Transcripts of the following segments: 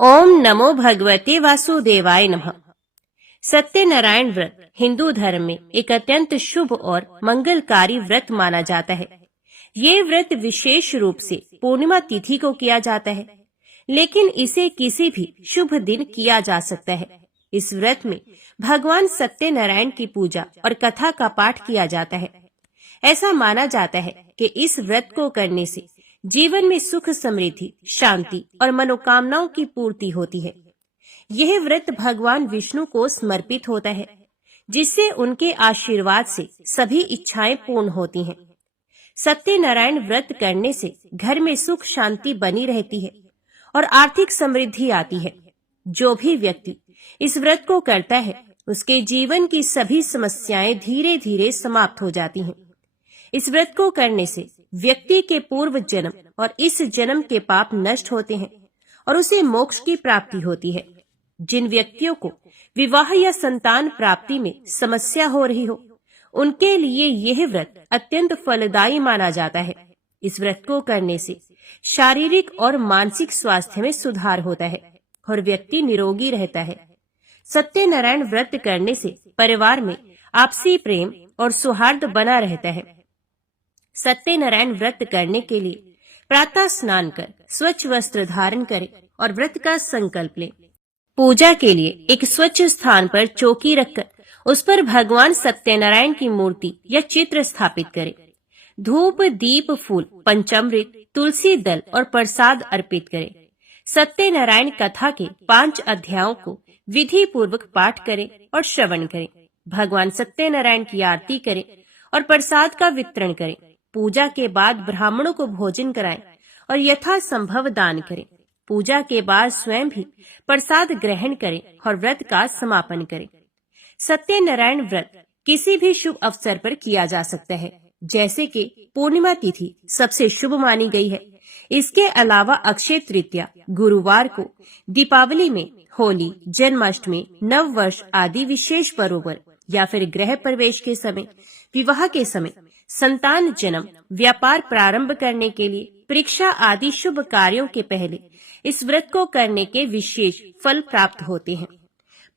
ओम नमो भगवते वासुदेवाय नमः। सत्यनारायण व्रत हिंदू धर्म में एक अत्यंत शुभ और मंगलकारी व्रत माना जाता है। ये व्रत विशेष रूप से पूर्णिमा तिथि को किया जाता है, लेकिन इसे किसी भी शुभ दिन किया जा सकता है। इस व्रत में भगवान सत्यनारायण की पूजा और कथा का पाठ किया जाता है। ऐसा माना जाता है कि इस व्रत को करने से जीवन में सुख, समृद्धि, शांति और मनोकामनाओं की पूर्ति होती है। यह व्रत भगवान विष्णु को समर्पित होता है, जिससे उनके आशीर्वाद से सभी इच्छाएं पूर्ण होती हैं। सत्यनारायण व्रत करने से घर में सुख शांति बनी रहती है और आर्थिक समृद्धि आती है। जो भी व्यक्ति इस व्रत को करता है, उसके जीवन की सभी समस्याएं धीरे धीरे समाप्त हो जाती हैं। इस व्रत को करने से व्यक्ति के पूर्व जन्म और इस जन्म के पाप नष्ट होते हैं और उसे मोक्ष की प्राप्ति होती है। जिन व्यक्तियों को विवाह या संतान प्राप्ति में समस्या हो रही हो, उनके लिए यह व्रत अत्यंत फलदायी माना जाता है। इस व्रत को करने से शारीरिक और मानसिक स्वास्थ्य में सुधार होता है और व्यक्ति निरोगी रहता है। सत्यनारायण व्रत करने से परिवार में आपसी प्रेम और सौहार्द बना रहता है। सत्यनारायण व्रत करने के लिए प्रातः स्नान कर स्वच्छ वस्त्र धारण करें और व्रत का संकल्प लें। पूजा के लिए एक स्वच्छ स्थान पर चौकी रखकर उस पर भगवान सत्यनारायण की मूर्ति या चित्र स्थापित करें। धूप, दीप, फूल, पंचामृत, तुलसी दल और प्रसाद अर्पित करें। सत्यनारायण कथा के 5 अध्यायों को विधि पूर्वक पाठ करें और श्रवण करें। भगवान सत्यनारायण की आरती करें और प्रसाद का वितरण करें। पूजा के बाद ब्राह्मणों को भोजन कराएं और यथासंभव दान करें। पूजा के बाद स्वयं भी प्रसाद ग्रहण करें और व्रत का समापन करें। सत्यनारायण व्रत किसी भी शुभ अवसर पर किया जा सकता है, जैसे कि पूर्णिमा तिथि सबसे शुभ मानी गई है। इसके अलावा अक्षय तृतीया, गुरुवार को, दीपावली में, होली, जन्माष्टमी, नव वर्ष आदि विशेष पर्वों पर या फिर गृह प्रवेश के समय, विवाह के समय, संतान जन्म, व्यापार प्रारंभ करने के लिए, परीक्षा आदि शुभ कार्यों के पहले इस व्रत को करने के विशेष फल प्राप्त होते हैं।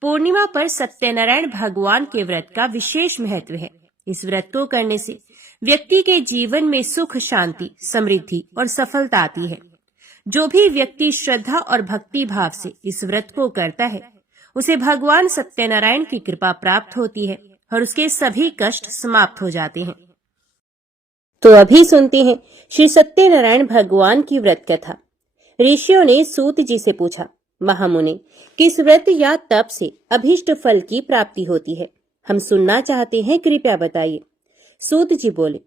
पूर्णिमा पर सत्यनारायण भगवान के व्रत का विशेष महत्व है। इस व्रत को करने से व्यक्ति के जीवन में सुख, शांति, समृद्धि और सफलता आती है। जो भी व्यक्ति श्रद्धा और भक्ति भाव से इस व्रत को करता है, उसे भगवान सत्यनारायण की कृपा प्राप्त होती है और उसके सभी कष्ट समाप्त हो जाते हैं। तो अभी सुनते हैं श्री सत्यनारायण भगवान की व्रत कथा। ऋषियों ने सूत जी से पूछा, महामुनि, किस व्रत या तप से अभीष्ट फल की प्राप्ति होती है? हम सुनना चाहते हैं, कृपया बताइए। सूत जी बोले,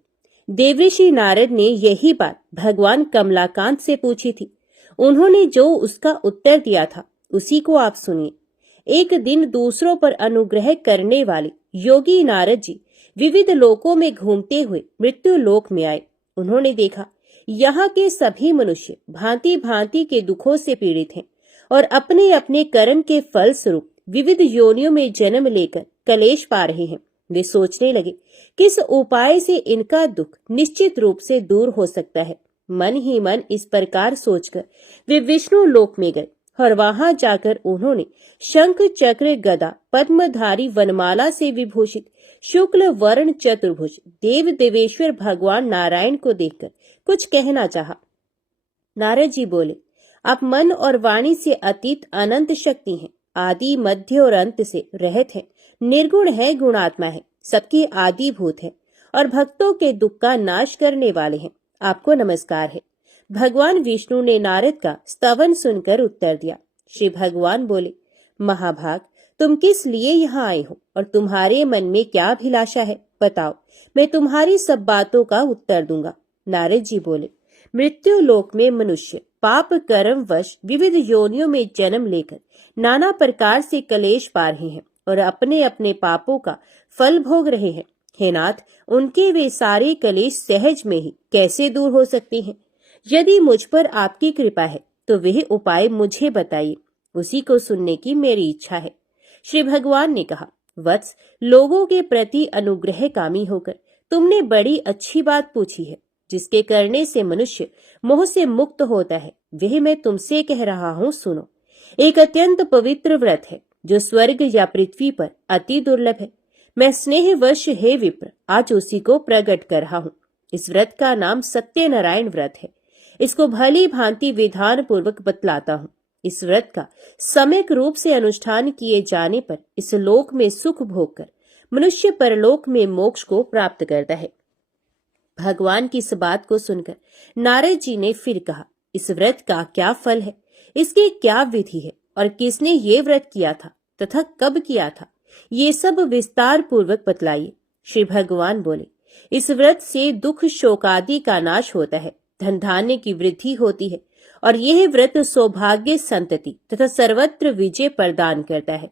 देवऋषि नारद ने यही बात भगवान कमलाकांत से पूछी थी। उन्होंने जो उसका उत्तर दिया था, उसी को आप सुनिए। एक दिन दूसरों पर अनुग्रह करने वाले योगी नारद जी विविध लोकों में घूमते हुए मृत्यु लोक में आए। उन्होंने देखा, यहाँ के सभी मनुष्य भांति भांति के दुखों से पीड़ित हैं और अपने अपने कर्म के फल स्वरूप विविध योनियों में जन्म लेकर कलेश पा रहे हैं। वे सोचने लगे, किस उपाय से इनका दुख निश्चित रूप से दूर हो सकता है। मन ही मन इस प्रकार सोचकर वे विष्णु लोक में गए और वहां जाकर उन्होंने शंख, चक्र, गदा, पद्मधारी, वनमाला से विभूषित शुक्ल वर्ण चतुर्भुज देव देवेश्वर भगवान नारायण को देखकर कुछ कहना चाहा। नारद जी बोले, आप मन और वाणी से अतीत अनंत शक्ति हैं, आदि, मध्य और अंत से रहित हैं, निर्गुण है, गुणात्मा है, सबके आदि भूत है और भक्तों के दुख का नाश करने वाले हैं। आपको नमस्कार है। भगवान विष्णु ने नारद का स्तवन सुनकर उत्तर दिया। श्री भगवान बोले, महाभाग, तुम किस लिए यहाँ आए हो और तुम्हारे मन में क्या अभिलाषा है? बताओ, मैं तुम्हारी सब बातों का उत्तर दूंगा। नारद जी बोले, मृत्यु लोक में मनुष्य पाप कर्म वश विविध योनियों में जन्म लेकर नाना प्रकार से कलेश पा रहे हैं और अपने अपने पापों का फल भोग रहे हैं। हे नाथ, उनके वे सारे कलेश सहज में ही कैसे दूर हो सकते हैं? यदि मुझ पर आपकी कृपा है तो वह उपाय मुझे बताइए, उसी को सुनने की मेरी इच्छा है। श्री भगवान ने कहा, वत्स, लोगों के प्रति अनुग्रह कामी होकर तुमने बड़ी अच्छी बात पूछी है। जिसके करने से मनुष्य मोह से मुक्त होता है, वह मैं तुमसे कह रहा हूँ, सुनो। एक अत्यंत पवित्र व्रत है जो स्वर्ग या पृथ्वी पर अति दुर्लभ है। मैं स्नेहवश हे विप्र आज उसी को प्रकट कर रहा हूँ। इस व्रत का नाम सत्यनारायण व्रत है। इसको भली भांति विधान पूर्वक बतलाता हूँ। इस व्रत का सम्यक रूप से अनुष्ठान किए जाने पर इस लोक में सुख भोग कर मनुष्य परलोक में मोक्ष को प्राप्त करता है। भगवान की इस बात को सुनकर नारद जी ने फिर कहा, इस व्रत का क्या फल है, इसकी क्या विधि है और किसने ये व्रत किया था तथा कब किया था, ये सब विस्तार पूर्वक बतलाइए। श्री भगवान बोले, इस व्रत से दुख शोकादि का नाश होता है, धन धान्य की वृद्धि होती है और यह व्रत सौभाग्य संतति तथा सर्वत्र विजय प्रदान करता है।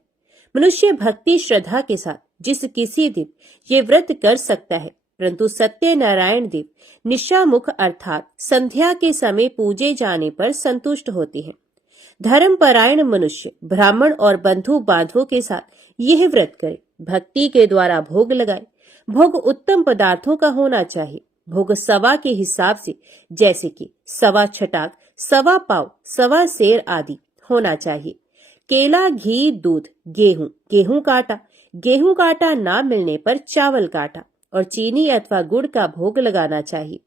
मनुष्य भक्ति श्रद्धा के साथ जिस किसी दिन ये व्रत कर सकता है, परंतु सत्यनारायण देव निशामुख अर्थात संध्या के समय पूजे जाने पर संतुष्ट होते हैं। धर्मपरायण मनुष्य ब्राह्मण और बंधु बांधवों के साथ यह व्रत करे, भक्ति के द्वारा भोग लगाए। भोग उत्तम पदार्थों का होना चाहिए। भोग सवा के हिसाब से, जैसे कि सवा छटाक, सवा पाव, सवा सेर आदि होना चाहिए। केला, घी, दूध, गेहूं, गेहूं काटा, गेहूं काटा ना मिलने पर चावल काटा और चीनी अथवा गुड़ का भोग लगाना चाहिए।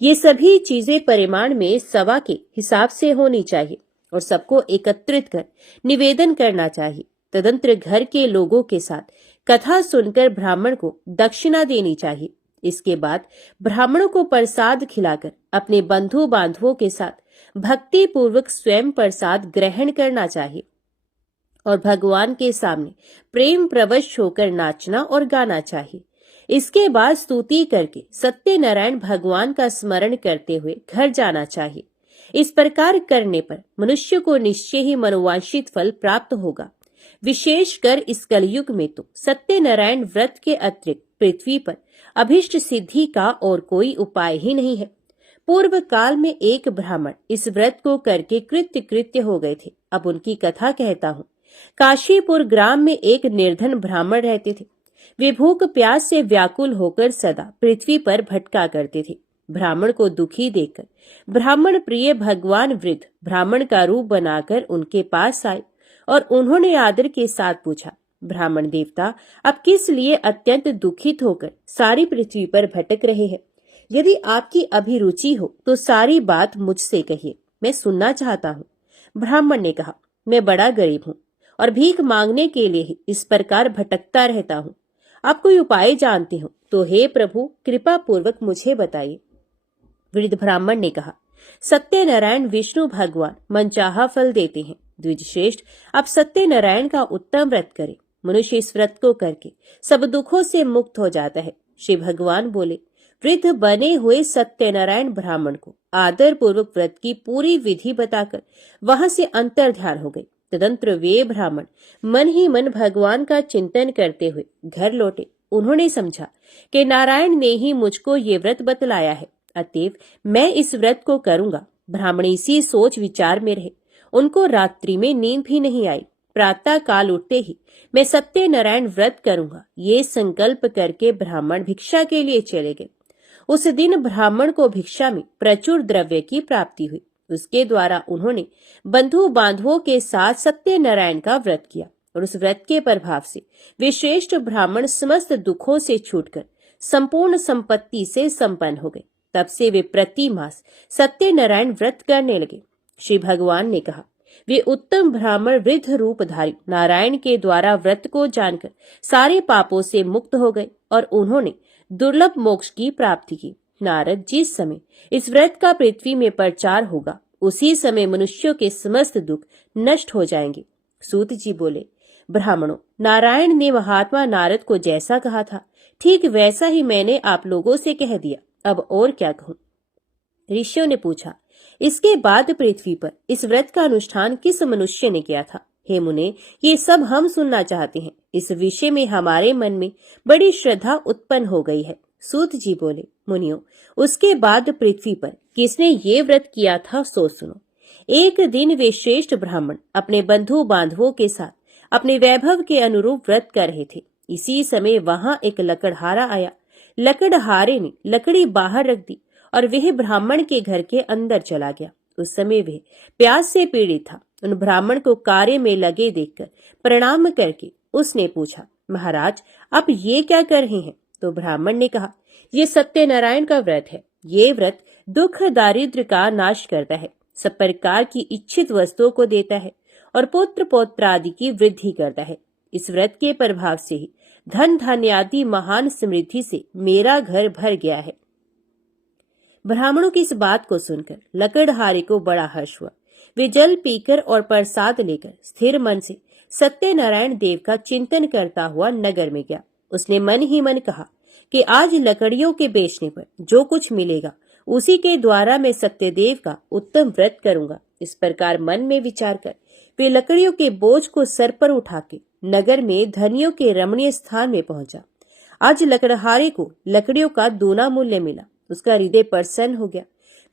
ये सभी चीजें परिमाण में सवा के हिसाब से होनी चाहिए और सबको एकत्रित कर निवेदन करना चाहिए। तदंतर घर के लोगों के साथ कथा सुनकर ब्राह्मण को दक्षिणा देनी चाहिए। इसके बाद ब्राह्मणों को प्रसाद खिलाकर अपने बंधु बांधवों के साथ भक्ति पूर्वक स्वयं प्रसाद ग्रहण करना चाहिए और भगवान के सामने प्रेम प्रवश होकर नाचना और गाना चाहिए। इसके बाद स्तुति करके सत्यनारायण भगवान का स्मरण करते हुए घर जाना चाहिए। इस प्रकार करने पर मनुष्य को निश्चय ही मनोवांछित फल प्राप्त होगा। विशेषकर इस कलयुग में तो सत्यनारायण व्रत के अतिरिक्त पृथ्वी पर अभिष्ट सिद्धि का और कोई उपाय ही नहीं है। पूर्व काल में एक ब्राह्मण इस व्रत को करके कृत्य हो गए थे। अब उनकी कथा कहता हूँ। काशीपुर ग्राम में एक निर्धन ब्राह्मण रहते थे। वे भूख प्यास से व्याकुल होकर सदा पृथ्वी पर भटका करते थे। ब्राह्मण को दुखी देखकर ब्राह्मण प्रिय भगवान वृद्ध ब्राह्मण का रूप बनाकर उनके पास आए और उन्होंने आदर के साथ पूछा, ब्राह्मण देवता, आप किस लिए अत्यंत दुखित होकर सारी पृथ्वी पर भटक रहे हैं? यदि आपकी अभिरुचि हो तो सारी बात मुझसे कहिए, मैं सुनना चाहता हूँ। ब्राह्मण ने कहा, मैं बड़ा गरीब हूँ और भीख मांगने के लिए ही इस प्रकार भटकता रहता हूँ। आप कोई उपाय जानते हो तो हे प्रभु कृपा पूर्वक मुझे बताइए। वृद्ध ब्राह्मण ने कहा, सत्यनारायण विष्णु भगवान मनचाहा फल देते हैं। द्विजश्रेष्ठ, आप सत्यनारायण का उत्तम व्रत करें। मनुष्य इस व्रत को करके सब दुखों से मुक्त हो जाता है। श्री भगवान बोले, वृद्ध बने हुए सत्यनारायण ब्राह्मण को आदर पूर्वक व्रत की पूरी विधि बताकर वहां से अंतर ध्यान हो गई। तदंतर वे ब्राह्मण मन ही मन भगवान का चिंतन करते हुए घर लौटे। उन्होंने समझा कि नारायण ने ही मुझको ये व्रत बतलाया है, अतएव मैं इस व्रत को करूंगा। ब्राह्मण इसी सोच विचार में रहे। उनको रात्रि में नींद भी नहीं आई। प्रातः काल उठते ही मैं सत्यनारायण व्रत करूंगा, ये संकल्प करके ब्राह्मण भिक्षा के लिए चले गए। उस दिन ब्राह्मण को भिक्षा में प्रचुर द्रव्य की प्राप्ति हुई। उसके द्वारा उन्होंने बंधु बांधवों के साथ सत्यनारायण का व्रत किया और उस व्रत के प्रभाव से वे श्रेष्ठ ब्राह्मण समस्त दुखों से छूटकर संपूर्ण संपत्ति से संपन्न हो गए। तब से वे प्रति मास सत्यनारायण व्रत करने लगे। श्री भगवान ने कहा, वे उत्तम ब्राह्मण वृद्ध रूपधारी नारायण के द्वारा व्रत को जानकर सारे पापों से मुक्त हो गए और उन्होंने दुर्लभ मोक्ष की प्राप्ति की। नारद, जिस समय इस व्रत का पृथ्वी में प्रचार होगा उसी समय मनुष्यों के समस्त दुख नष्ट हो जाएंगे। सूत जी बोले, ब्राह्मणों, नारायण ने महात्मा नारद को जैसा कहा था ठीक वैसा ही मैंने आप लोगों से कह दिया, अब और क्या कहूँ। ऋषियों ने पूछा, इसके बाद पृथ्वी पर इस व्रत का अनुष्ठान किस मनुष्य ने किया था? हे मुने, ये सब हम सुनना चाहते हैं। इस विषय में हमारे मन में बड़ी श्रद्धा उत्पन्न हो गई है। सूत जी बोले, मुनियों, उसके बाद पृथ्वी पर किसने ये व्रत किया था सो सुनो। एक दिन वे श्रेष्ठ ब्राह्मण अपने बंधु बांधवों के साथ अपने वैभव के अनुरूप व्रत कर रहे थे। इसी समय वहां एक लकड़हारा आया। लकड़हारे ने लकड़ी बाहर रख दी और वह ब्राह्मण के घर के अंदर चला गया। उस समय वह प्यास से पीड़ित था। उन ब्राह्मण को कार्य में लगे देखकर प्रणाम करके उसने पूछा, महाराज आप ये क्या कर रहे हैं? तो ब्राह्मण ने कहा, ये सत्यनारायण का व्रत है। ये व्रत दुख दारिद्र्य का नाश करता है, सब प्रकार की इच्छित वस्तुओं को देता है और पुत्र पौत्र आदि की वृद्धि करता है। इस व्रत के प्रभाव से ही धन धान्य आदि महान समृद्धि से मेरा घर भर गया है। ब्राह्मणों की इस बात को सुनकर लकड़हारे को बड़ा हर्ष हुआ। वे जल पीकर और प्रसाद लेकर स्थिर मन से सत्यनारायण देव का चिंतन करता हुआ नगर में गया। उसने मन ही मन कहा कि आज लकड़ियों के बेचने पर जो कुछ मिलेगा उसी के द्वारा मैं सत्यदेव का उत्तम व्रत करूंगा। इस प्रकार मन में विचार कर वे लकड़ियों के बोझ को सर पर उठा के नगर में धनियों के रमणीय स्थान में पहुंचा। आज लकड़हारे को लकड़ियों का दूना मूल्य मिला। उसका हृदय प्रसन्न हो गया।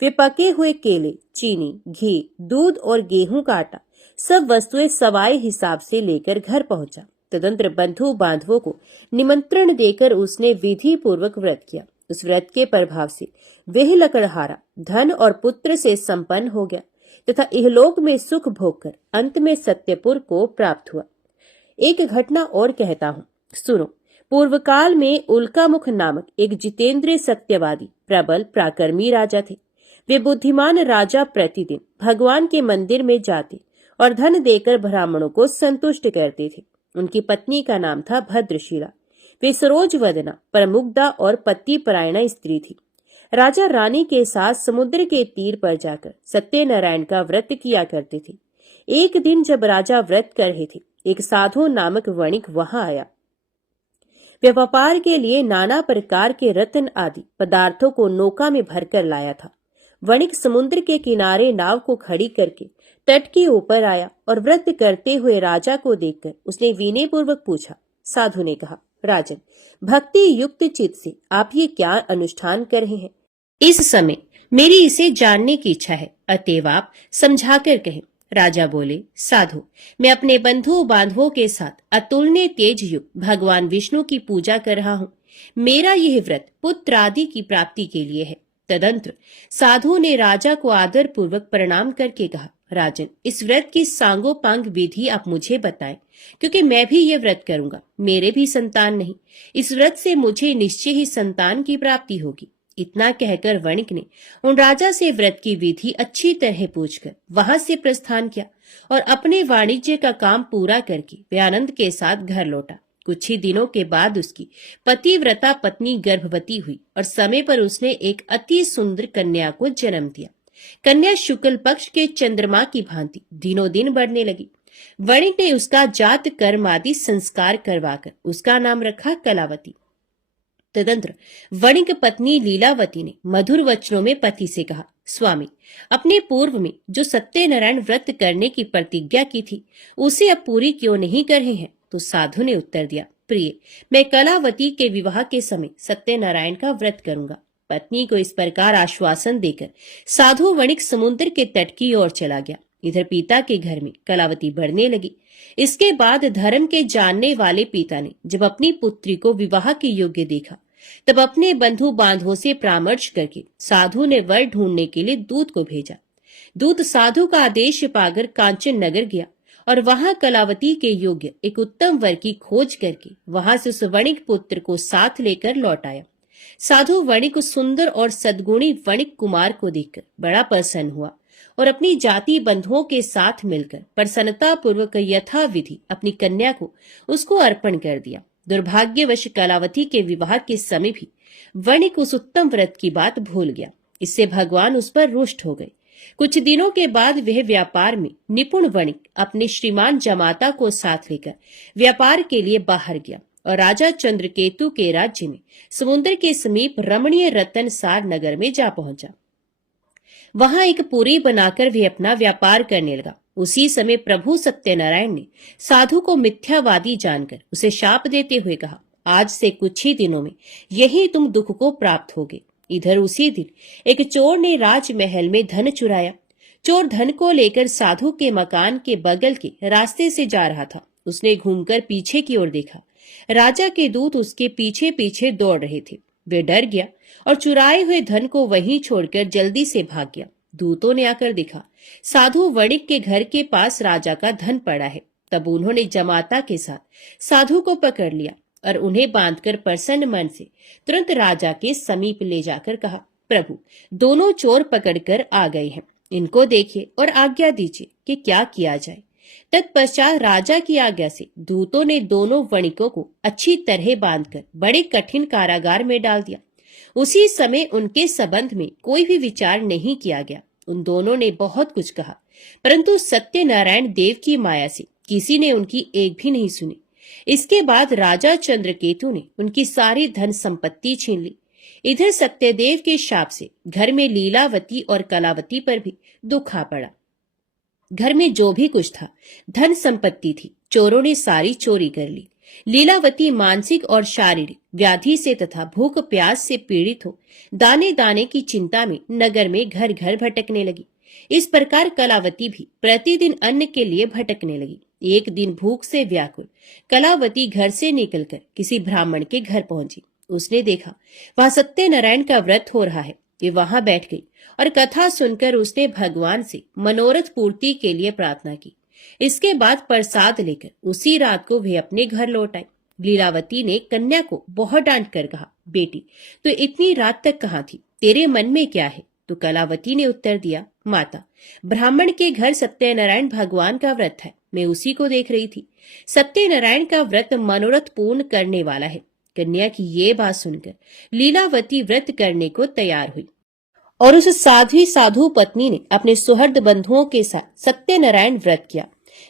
वे पके हुए केले, चीनी, घी, दूध और गेहूं का आटा सब वस्तुएं सवाए हिसाब से लेकर घर पहुंचा। तदंतर बंधु बांधवों को निमंत्रण देकर उसने विधि पूर्वक व्रत किया। उस व्रत के प्रभाव से वह लकड़हारा धन और पुत्र से संपन्न हो गया तथा इहलोक में सुख भोगकर अंत में सत्यपुर को प्राप्त हुआ। एक घटना और कहता हूँ, सुनो। पूर्व काल में उल्कामुख नामक एक जितेंद्रिय सत्यवादी प्रबल पराक्रमी राजा थे। वे बुद्धिमान राजा प्रतिदिन भगवान के मंदिर में जाते और धन देकर ब्राह्मणों को संतुष्ट करते थे। उनकी पत्नी का नाम था भद्रशिला। वे सरोज वदना, प्रमुग्धा और पति परायणा स्त्री थी। राजा रानी के साथ समुद्र के तीर पर जाकर सत्यनारायण का व्रत किया करते थे। एक दिन जब राजा व्रत कर रहे थे, एक साधु नामक वणिक वहां आया। वे व्यापार के लिए नाना प्रकार के रत्न आदि पदार्थों को नौका में भरकर लाया था। वणिक समुद्र के किनारे नाव को खड़ी करके तट के ऊपर आया और व्रत करते हुए राजा को देखकर उसने विनय पूर्वक पूछा। साधु ने कहा, राजन, भक्ति युक्त चित्त से आप ये क्या अनुष्ठान कर रहे हैं? इस समय मेरी इसे जानने की इच्छा है, अतएव आप समझाकर कहें। राजा बोले, साधु, मैं अपने बंधु बांधवों के साथ अतुलनीय तेज युक्त भगवान विष्णु की पूजा कर रहा हूँ। मेरा यह व्रत पुत्र आदि की प्राप्ति के लिए है। तदंतर साधु ने राजा को आदर पूर्वक प्रणाम करके कहा, राजन, इस व्रत की सांगोपांग विधि आप मुझे बताएं, क्योंकि मैं भी ये व्रत करूंगा। मेरे भी संतान नहीं। इस व्रत से मुझे निश्चय ही संतान की प्राप्ति होगी। इतना कहकर वणिक ने उन राजा से व्रत की विधि अच्छी तरह पूछकर वहां से प्रस्थान किया और अपने वाणिज्य का काम पूरा करके वे आनंद के साथ घर लौटा। कुछ ही दिनों के बाद उसकी पतिव्रता पत्नी गर्भवती हुई और समय पर उसने एक अति सुंदर कन्या को जन्म दिया। कन्या शुक्ल पक्ष के चंद्रमा की भांति दिनों दिन बढ़ने लगी। वणिक ने उसका जात कर्म आदि संस्कार करवाकर उसका नाम रखा कलावती। तदंतर वणिक पत्नी लीलावती ने मधुर वचनों में पति से कहा, स्वामी, अपने पूर्व में जो सत्यनारायण व्रत करने की प्रतिज्ञा की थी उसे अब पूरी क्यों नहीं कर रहे हैं? तो साधु ने उत्तर दिया, प्रिय, मैं कलावती के विवाह के समय सत्यनारायण का व्रत करूंगा। पत्नी को इस प्रकार आश्वासन देकर साधु वणिक समुद्र के तट की ओर चला गया। इधर पिता के घर में कलावती बढ़ने लगी। इसके बाद धर्म के जानने वाले पिता ने जब अपनी पुत्री को विवाह के योग्य देखा, तब अपने बंधु बांधवों से परामर्श करके साधु ने वर ढूंढने के लिए दूत को भेजा। दूत साधु का आदेश पाकर कांचन नगर गया और वहां कलावती के योग्य एक उत्तम वर की खोज करके वहां से उस वणिक पुत्र को साथ लेकर लौट आया। साधु वणिक उस सुंदर और सद्गुणी वणिक कुमार को देखकर बड़ा प्रसन्न हुआ और अपनी जाति बंधुओं के साथ मिलकर प्रसन्नता पूर्वक यथा विधि अपनी कन्या को उसको अर्पण कर दिया। दुर्भाग्यवश कलावती के विवाह के समय भी वणिक उस उत्तम व्रत की बात भूल गया। इससे भगवान उस पर रुष्ट हो गए। कुछ दिनों के बाद वह व्यापार में निपुण वणिक अपने श्रीमान जमाता को साथ लेकर व्यापार के लिए बाहर गया और राजा चंद्रकेतु के राज्य में समुद्र के समीप रमणीय रतनसार नगर में जा पहुंचा। वहां एक पुरी बनाकर वे अपना व्यापार करने लगा। उसी समय प्रभु सत्यनारायण ने साधु को मिथ्यावादी जानकर उसे शाप देते हुए कहा, आज से कुछ ही दिनों में यही तुम दुख को प्राप्त होगे। इधर उसी दिन एक चोर ने राजमहल में धन चुराया। चोर धन को लेकर साधु के मकान के बगल के रास्ते से जा रहा था। उसने घूमकर पीछे की ओर देखा। राजा के दूत उसके पीछे पीछे दौड़ रहे थे। वे डर गया और चुराए हुए धन को वहीं छोड़कर जल्दी से भाग गया। दूतों ने आकर देखा साधु वणिक के घर के पास राजा का धन पड़ा है। तब उन्होंने जमाता के साथ साधु को पकड़ लिया और उन्हें बांधकर प्रसन्न मन से तुरंत राजा के समीप ले जाकर कहा, प्रभु, दोनों चोर पकड़कर आ गए हैं, इनको देखिए और आज्ञा दीजिए कि क्या किया जाए। तत्पश्चात राजा की आज्ञा से दूतों ने दोनों वणिकों को अच्छी तरह बांधकर बड़े कठिन कारागार में डाल दिया। उसी समय उनके संबंध में कोई भी विचार नहीं किया गया। उन दोनों ने बहुत कुछ कहा, परंतु सत्यनारायण देव की माया से किसी ने उनकी एक भी नहीं सुनी। इसके बाद राजा चंद्रकेतु ने उनकी सारी धन संपत्ति छीन ली। इधर सत्यदेव के शाप से घर में लीलावती और कलावती पर भी दुख आ पड़ा। घर में जो भी कुछ था, धन संपत्ति थी, चोरों ने सारी चोरी कर ली। लीलावती मानसिक और शारीरिक व्याधि से तथा भूख प्यास से पीड़ित हो दाने दाने की चिंता में नगर में घर घर भटकने लगी। इस प्रकार कलावती भी प्रतिदिन अन्न के लिए भटकने लगी। एक दिन भूख से व्याकुल कलावती घर से निकलकर किसी ब्राह्मण के घर पहुंची। उसने देखा वहां सत्यनारायण का व्रत हो रहा है। वे वहां बैठ गई और कथा सुनकर उसने भगवान से मनोरथ पूर्ति के लिए प्रार्थना की। इसके बाद प्रसाद लेकर उसी रात को वे अपने घर लौट आई। लीलावती ने कन्या को बहुत डांट कर कहा, बेटी, तो इतनी रात तक कहाँ थी? तेरे मन में क्या है? तो कलावती ने उत्तर दिया, माता, ब्राह्मण के घर सत्यनारायण भगवान का व्रत है, मैं उसी को देख रही थी। सत्यनारायण का व्रत मनोरथ पूर्ण करने वाला है। कन्या की ये बात सुनकर लीलावती व्रत करने को तैयार हुई और उस साधु पत्नी ने अपने सुहृद बंधुओं के साथ सत्यनारायण व्रत किया।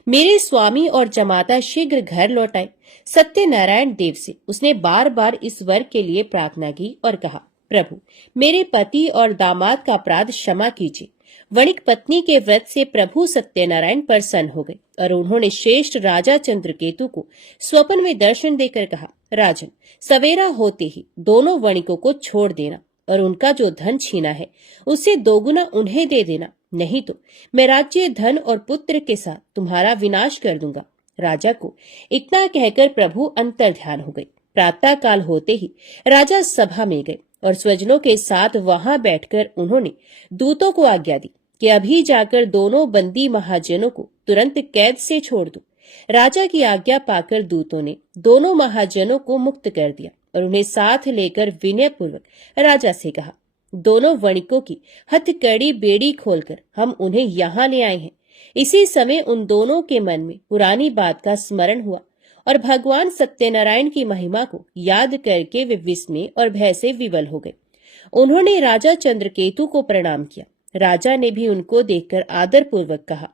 मेरे स्वामी और जमाता शीघ्र घर लौट आए। सत्यनारायण देव से उसने बार बार इस वर के लिए प्रार्थना की और कहा, प्रभु, मेरे पति और दामाद का अपराध क्षमा कीजिए। वणिक पत्नी के व्रत से प्रभु सत्यनारायण प्रसन्न हो गए और उन्होंने श्रेष्ठ राजा चंद्रकेतु को स्वप्न में दर्शन देकर कहा, राजन, सवेरा होते ही दोनों वणिकों को छोड़ देना और उनका जो धन छीना है उससे दोगुना उन्हें दे देना, नहीं तो मैं राज्य, धन और पुत्र के साथ तुम्हारा विनाश कर दूंगा। राजा को इतना कहकर प्रभु अंतर ध्यान हो गए। प्रातः काल होते ही राजा सभा में गए और स्वजनों के साथ वहां बैठकर उन्होंने दूतों को आज्ञा दी कि अभी जाकर दोनों बंदी महाजनों को तुरंत कैद से छोड़ दो। राजा की आज्ञा पाकर दूतों ने दोनों महाजनों को मुक्त कर दिया और उन्हें साथ लेकर विनय पूर्वक राजा से कहा, दोनों वणिकों की हथकड़ी बेड़ी खोलकर हम उन्हें यहाँ ले आए हैं। इसी समय उन दोनों के मन में पुरानी बात का स्मरण हुआ और भगवान सत्यनारायण की महिमा को याद करके वे विस्मय और भय से विवल हो गए। उन्होंने राजा चंद्रकेतु को प्रणाम किया। राजा ने भी उनको देखकर आदर पूर्वक कहा,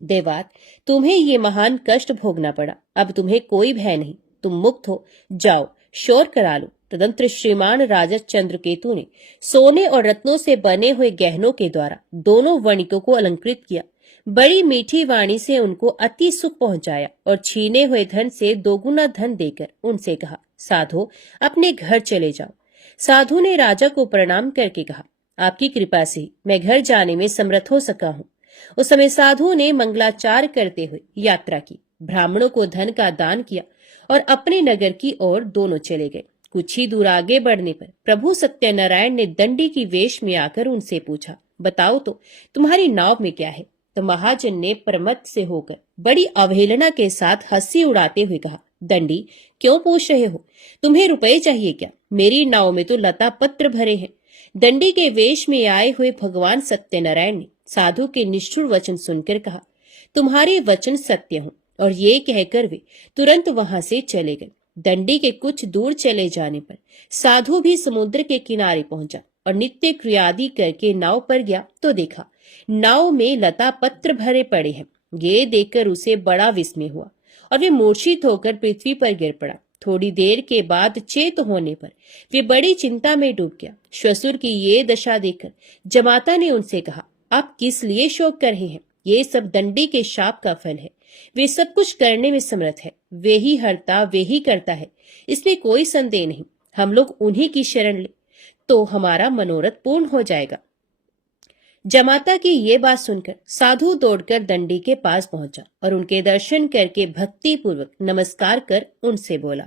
देवात, तुम्हें ये महान कष्ट भोगना पड़ा, अब तुम्हें कोई भय नहीं, तुम मुक्त हो, जाओ शोर करा लो। तदंतर श्रीमान राजा चंद्रकेतु ने सोने और रत्नों से बने हुए गहनों के द्वारा दोनों वणिकों को अलंकृत किया। बड़ी मीठी वाणी से उनको अति सुख पहुंचाया और छीने हुए धन से दोगुना धन देकर उनसे कहा, साधो, अपने घर चले जाओ। साधु ने राजा को प्रणाम करके कहा, आपकी कृपा से मैं घर जाने में समर्थ हो सका हूँ। उस समय साधु ने मंगलाचार करते हुए यात्रा की, ब्राह्मणों को धन का दान किया और अपने नगर की ओर दोनों चले गए। कुछ ही दूर आगे बढ़ने पर प्रभु सत्यनारायण ने दंडी की वेश में आकर उनसे पूछा, बताओ तो तुम्हारी नाव में क्या है? तो महाजन ने प्रमत्त से होकर बड़ी अवहेलना के साथ हंसी उड़ाते हुए कहा, दंडी, क्यों पूछ रहे हो? तुम्हें रुपए चाहिए क्या? मेरी नाव में तो लता पत्र भरे हैं। दंडी के वेश में आए हुए भगवान सत्यनारायण ने साधु के निष्ठुर वचन सुनकर कहा, तुम्हारे वचन सत्य हों। और ये कहकर वे तुरंत वहां से चले गए। दंडी के कुछ दूर चले जाने पर साधु भी समुद्र के किनारे पहुंचा और नित्य क्रियादि करके नाव पर गया तो देखा नाव में लता पत्र भरे पड़े हैं। ये देखकर उसे बड़ा विस्मय हुआ और वे मूर्छित होकर पृथ्वी पर गिर पड़ा। थोड़ी देर के बाद चेत होने पर वे बड़ी चिंता में डूब गया। श्वशुर की ये दशा देखकर जमाता ने उनसे कहा, आप किस लिए शोक कर रहे हैं? ये सब दंडी के शाप का फल है। वे सब कुछ करने में समर्थ है, वे ही हरता वे ही करता है, इसमें कोई संदेह नहीं। हम लोग उन्हीं की शरण ले तो हमारा मनोरथ पूर्ण हो जाएगा। जमाता की ये बात सुनकर साधु दौड़कर दंडी के पास पहुंचा और उनके दर्शन करके भक्ति पूर्वक नमस्कार कर उनसे बोला,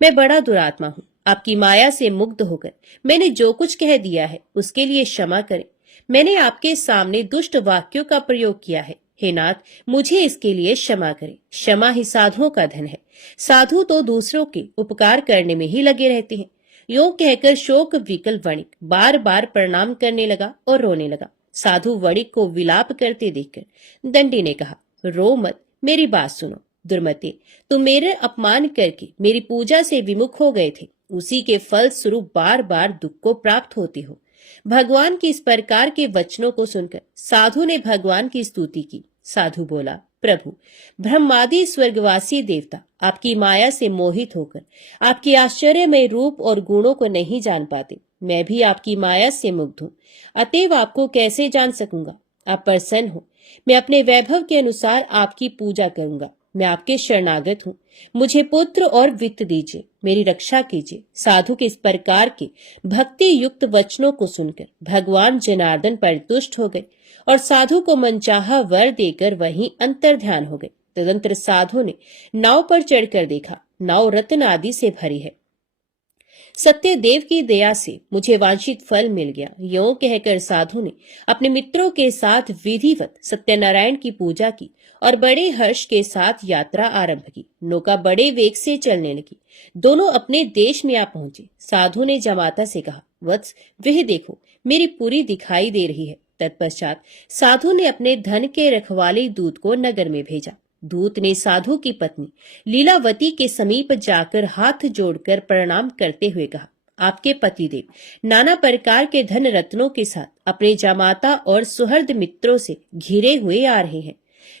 मैं बड़ा दुरात्मा हूँ, आपकी माया से मुग्ध होकर मैंने जो कुछ कह दिया है उसके लिए क्षमा करें। मैंने आपके सामने दुष्ट वाक्यों का प्रयोग किया है। हे नाथ, मुझे इसके लिए क्षमा करें। क्षमा ही साधुओं का धन है। साधु तो दूसरों के उपकार करने में ही लगे रहते हैं। यूं कहकर शोक विकल वणिक बार बार प्रणाम करने लगा और रोने लगा। साधु वणिक को विलाप करते देखकर दंडी ने कहा, रो मत, मेरी बात सुनो। दुर्मते, तुम मेरे अपमान करके मेरी पूजा से विमुख हो गए थे। उसी के फल स्वरूप बार बार दुख को प्राप्त होते हो। भगवान की इस प्रकार के वचनों को सुनकर साधु ने भगवान की स्तुति की। साधु बोला, प्रभु, ब्रह्मादि स्वर्गवासी देवता आपकी माया से मोहित होकर आपके आश्चर्यमय रूप और गुणों को नहीं जान पाते। मैं भी आपकी माया से मुग्ध हूँ, अतएव आपको कैसे जान सकूंगा। आप प्रसन्न हो, मैं अपने वैभव के अनुसार आपकी पूजा करूंगा। मैं आपके शरणागत हूँ, मुझे पुत्र और वित्त दीजिए, मेरी रक्षा कीजिए। साधु के इस प्रकार के भक्ति युक्त वचनों को सुनकर भगवान जनार्दन परितुष्ट हो गए और साधु को मनचाहा वर देकर वहीं अंतर्ध्यान हो गए। तदंतर साधु ने नाव पर चढ़कर देखा, नाव रत्न आदि से भरी है। सत्यदेव की दया से मुझे वांछित फल मिल गया। यूं कहकर साधु ने अपने मित्रों के साथ विधिवत सत्यनारायण की पूजा की और बड़े हर्ष के साथ यात्रा आरंभ की। नौका बड़े वेग से चलने लगी। दोनों अपने देश में आ पहुंचे। साधु ने जमाता से कहा, वत्स, वह देखो, मेरी पुरी दिखाई दे रही है। तत्पश्चात साधु ने अपने धन के रखवाले दूत को नगर में भेजा। दूत ने साधु की पत्नी लीलावती के समीप जाकर हाथ जोड़कर प्रणाम करते हुए कहा, आपके पतिदेव नाना प्रकार के धन रत्नों के साथ अपने जामाता और सुहृद मित्रों से घिरे हुए आ रहे हैं।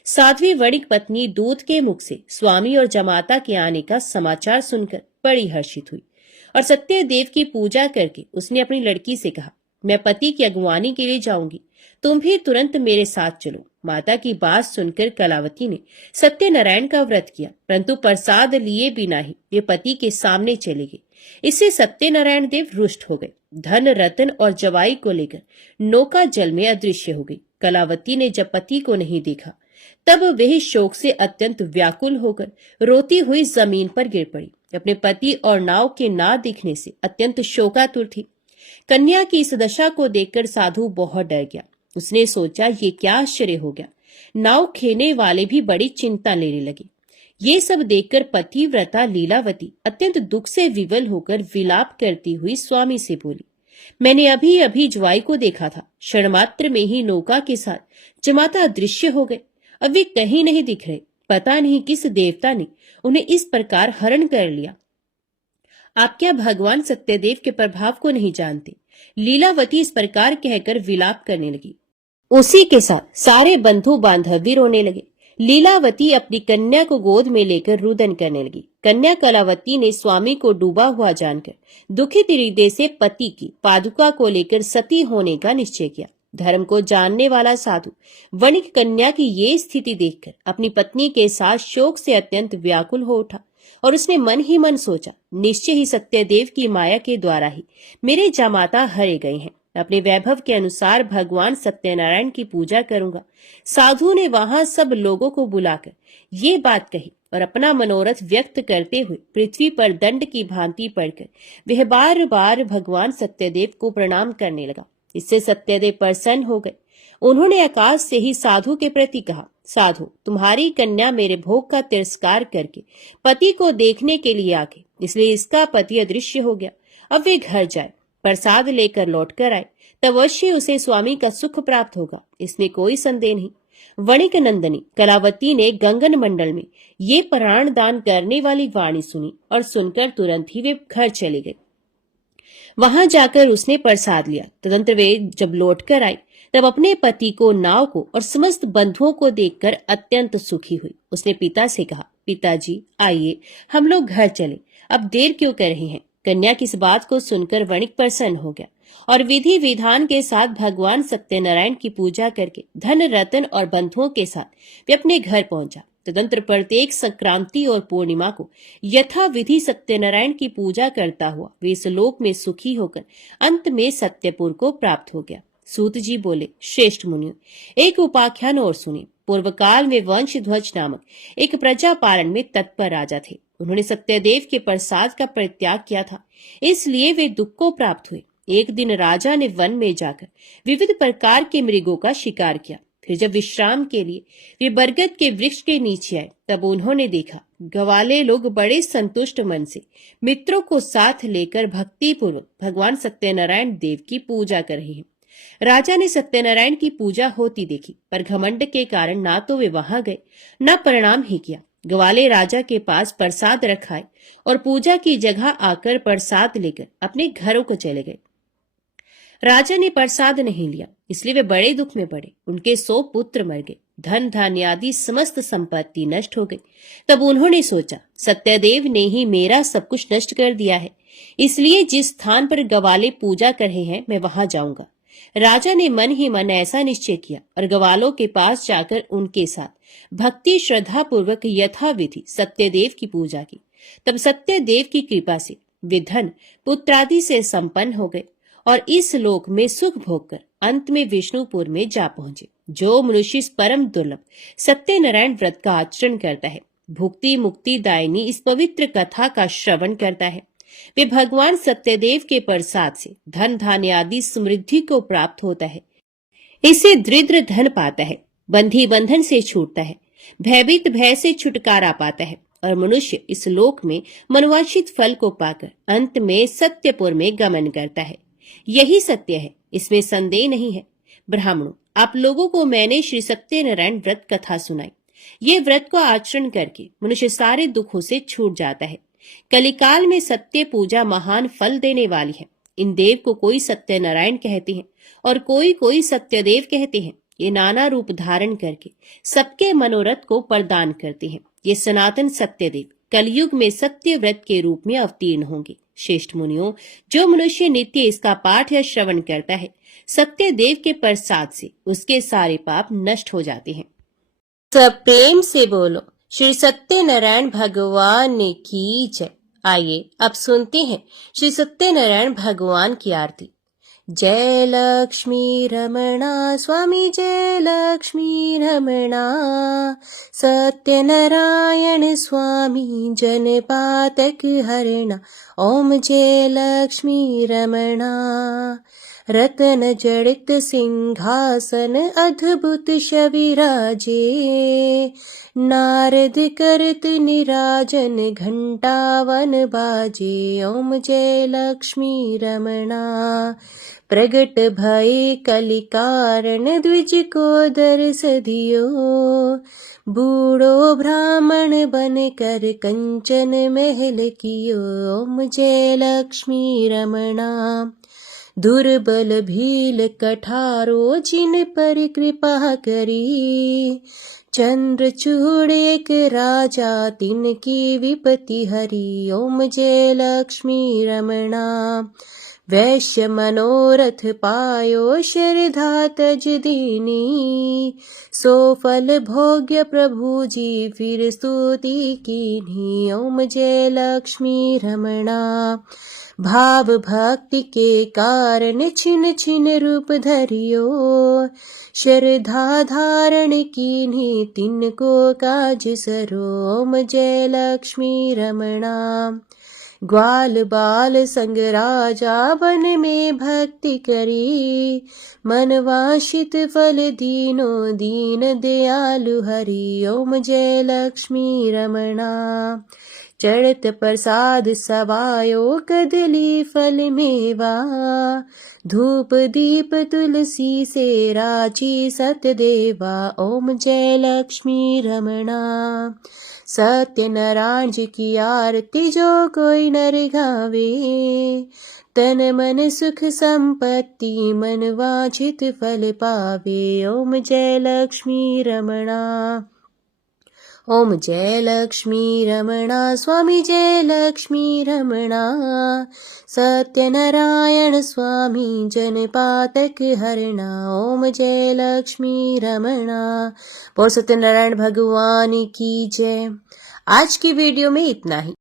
साध्वी वणिक पत्नी दूत के मुख से स्वामी और जमाता के आने का समाचार सुनकर बड़ी हर्षित हुई और सत्यदेव की पूजा करके उसने अपनी लड़की से कहा, मैं पति की अगुवानी के लिए जाऊंगी, तुम भी तुरंत मेरे साथ चलो। माता की बात सुनकर कलावती ने सत्यनारायण का व्रत किया, परंतु प्रसाद लिए बिना ही वे पति के सामने चले गए। इससे सत्यनारायण देव रुष्ट हो गए। धन रतन और जवाई को लेकर नौका जल में अदृश्य हो गई। कलावती ने जब पति को नहीं देखा तब वह शोक से अत्यंत व्याकुल होकर रोती हुई जमीन पर गिर पड़ी। अपने पति और नाव के ना दिखने से अत्यंत शोकातुर थी। कन्या की इस दशा को देखकर साधु बहुत डर गया। उसने सोचा, ये क्या आश्चर्य हो गया। नाव खेने वाले भी बड़ी चिंता लेने लगे। ये सब देखकर पतिव्रता लीलावती अत्यंत दुख से विवल होकर विलाप करती हुई स्वामी से बोली, मैंने अभी अभी ज्वाई को देखा था। क्षण मात्र में ही नौका के साथ जमाता अदृश्य हो गए। अब वे कहीं नहीं दिख रहे। पता नहीं किस देवता ने उन्हें इस प्रकार हरण कर लिया। आप क्या भगवान सत्यदेव के प्रभाव को नहीं जानते। लीलावती इस प्रकार कहकर विलाप करने लगी। उसी के साथ सारे बंधु बांधव भी रोने लगे। लीलावती अपनी कन्या को गोद में लेकर रुदन करने लगी। कन्या कलावती ने स्वामी को डूबा हुआ जानकर दुखित हृदय से पति की पादुका को लेकर सती होने का निश्चय किया। धर्म को जानने वाला साधु वणिक कन्या की ये स्थिति देखकर अपनी पत्नी के साथ शोक से अत्यंत व्याकुल हो उठा और उसने मन ही मन सोचा, निश्चय ही सत्यदेव की माया के द्वारा ही मेरे जामाता हरे गए हैं। अपने वैभव के अनुसार भगवान सत्यनारायण की पूजा करूंगा। साधु ने वहां सब लोगों को बुलाकर ये बात कही और अपना मनोरथ व्यक्त करते हुए पृथ्वी पर दंड की भांति पड़कर वह बार बार भगवान सत्यदेव को प्रणाम करने लगा। इससे सत्यदेव प्रसन्न हो गए। उन्होंने आकाश से ही साधु के प्रति कहा, साधु, तुम्हारी कन्या मेरे भोग का तिरस्कार करके पति को देखने के लिए आ गई, इसलिए इसका पति अदृश्य हो गया। अब वे घर जाए, प्रसाद लेकर लौट कर आए, तब अवश्य उसे स्वामी का सुख प्राप्त होगा, इसमें कोई संदेह नहीं। वणिक नंदनी कलावती ने गंगन मंडल में ये प्राण दान करने वाली वाणी सुनी और सुनकर तुरंत ही वे घर चले गए। वहां जाकर उसने प्रसाद लिया। तदंतर वे जब लौट कर आई तब अपने पति को, नाव को और समस्त बंधुओं को देखकर अत्यंत सुखी हुई। उसने पिता से कहा, पिताजी आइए हम लोग घर चले, अब देर क्यों कर रहे हैं। कन्या की इस बात को सुनकर वणिक प्रसन्न हो गया और विधि विधान के साथ भगवान सत्यनारायण की पूजा करके धन रतन और बंधुओं के साथ वे अपने घर पहुंचा। तदंतर प्रत्येक संक्रांति और पूर्णिमा को यथा विधि सत्यनारायण की पूजा करता हुआ वे इस लोक में सुखी होकर अंत में सत्यपुर को प्राप्त हो गया। सूत जी बोले, श्रेष्ठ मुनियों, एक उपाख्यान और सुने। पूर्व काल में वंशध्वज नामक एक प्रजा पालन में तत्पर राजा थे। उन्होंने सत्यदेव के प्रसाद का परित्याग किया था, इसलिए वे दुख को प्राप्त हुए। एक दिन राजा ने वन में जाकर विविध प्रकार के मृगों का शिकार किया। फिर जब विश्राम के लिए वे बरगद के वृक्ष के नीचे आए, तब उन्होंने देखा ग्वाले लोग बड़े संतुष्ट मन से मित्रों को साथ लेकर भक्तिपूर्वक भगवान सत्यनारायण देव की पूजा कर रहे हैं। राजा ने सत्यनारायण की पूजा होती देखी, पर घमंड के कारण ना तो वे वहां गए, न प्रणाम ही किया। ग्वाले राजा के पास प्रसाद रखाए और पूजा की जगह आकर प्रसाद लेकर अपने घरों को चले गए। राजा ने प्रसाद नहीं लिया, इसलिए वे बड़े दुख में पड़े। उनके 100 पुत्र मर गए, धन धान्य आदि समस्त संपत्ति नष्ट हो गई। तब उन्होंने सोचा, सत्यदेव ने ही मेरा सब कुछ नष्ट कर दिया है, इसलिए जिस स्थान पर ग्वाले पूजा कर रहे हैं मैं वहां जाऊंगा। राजा ने मन ही मन ऐसा निश्चय किया और ग्वालों के पास जाकर उनके साथ भक्ति श्रद्धा पूर्वक यथाविधि सत्यदेव की पूजा की। तब सत्यदेव की कृपा से वे धन पुत्रादि से संपन्न हो गए और इस लोक में सुख भोग कर अंत में विष्णुपुर में जा पहुंचे। जो मनुष्य इस परम दुर्लभ सत्यनारायण व्रत का आचरण करता है, भुक्ति मुक्ति दायिनी इस पवित्र कथा का श्रवण करता है, वे भगवान सत्यदेव के प्रसाद से धन धान्य आदि समृद्धि को प्राप्त होता है। इससे दरिद्र धन पाता है, बंधी बंधन से छूटता है, भयभीत भय से छुटकारा पाता है और मनुष्य इस लोक में मनवांछित फल को पाकर अंत में सत्यपुर में गमन करता है। यही सत्य है, इसमें संदेह नहीं है। ब्राह्मणों, आप लोगों को मैंने श्री सत्यनारायण व्रत कथा सुनाई। ये व्रत को आचरण करके मनुष्य सारे दुखों से छूट जाता है। कलिकाल में सत्य पूजा महान फल देने वाली है। इन देव को कोई सत्यनारायण कहते हैं और कोई सत्यदेव कहते हैं। ये नाना रूप धारण करके सबके मनोरथ को प्रदान करते हैं। ये सनातन सत्यदेव कलयुग में सत्य व्रत के रूप में अवतीर्ण होंगे। श्रेष्ठ मुनियों, जो मनुष्य नित्य इसका पाठ या श्रवण करता है, सत्यदेव के प्रसाद से उसके सारे पाप नष्ट हो जाते हैं। सब प्रेम से बोलो, श्री सत्यनारायण भगवान की जय। आइए अब सुनते हैं श्री सत्यनारायण भगवान की आरती। जय लक्ष्मी रमणा स्वामी, जय लक्ष्मी रमणा, सत्यनारायण स्वामी जन पातक हरणा। ओम जय लक्ष्मी रमणा। रतन जड़ित सिंहासन अद्भुत शविराजे, नारद करत निराजन घंटावन बाजे। ओम जय लक्ष्मी रमणा। प्रगट भय कलिकारण द्विज को दर्श दियो, बूढ़ो ब्राह्मण बन कर कंचन महल कियो। ओम जय लक्ष्मी रमणा। दुर्बल भील कठारो जिन पर कृपा करी, चंद्रचूड़ एक राजा तिनकी विपत्ति हरी। ओम जय लक्ष्मी रमणा। वैश्य मनोरथ पायो श्रद्धा तज दीनी, सो फल भोग्य प्रभु जी फिर स्तुति कीन्ही। ओम जय लक्ष्मी रमणा। भाव भक्ति के कारण छिन छिन रूप धरियो, श्रद्धा धारण कीन्ही तिनको काज सरो। ओम जय लक्ष्मी रमणा। ग्वाल बाल संग राजा वन में भक्ति करी, मन वांछित फल दीनो दीन दयालु हरि। ओम जय लक्ष्मी रमणा। चढ़त प्रसाद सवायो कदली फल मेवा, धूप दीप तुलसी से राची सतदेवा। ओम जय लक्ष्मी रमणा। सत्यनारायण जी की आरती जो कोई नर गावे, तन मन सुख संपत्ति मन वांछित फल पावे। ओम जय लक्ष्मी रमणा। ओम जय लक्ष्मी रमणा स्वामी, जय लक्ष्मी रमणा। सत्यनारायण स्वामी जन पातक हरणा। ओम जय लक्ष्मी रमणा। बोल सत्यनारायण भगवान की जय। आज की वीडियो में इतना ही।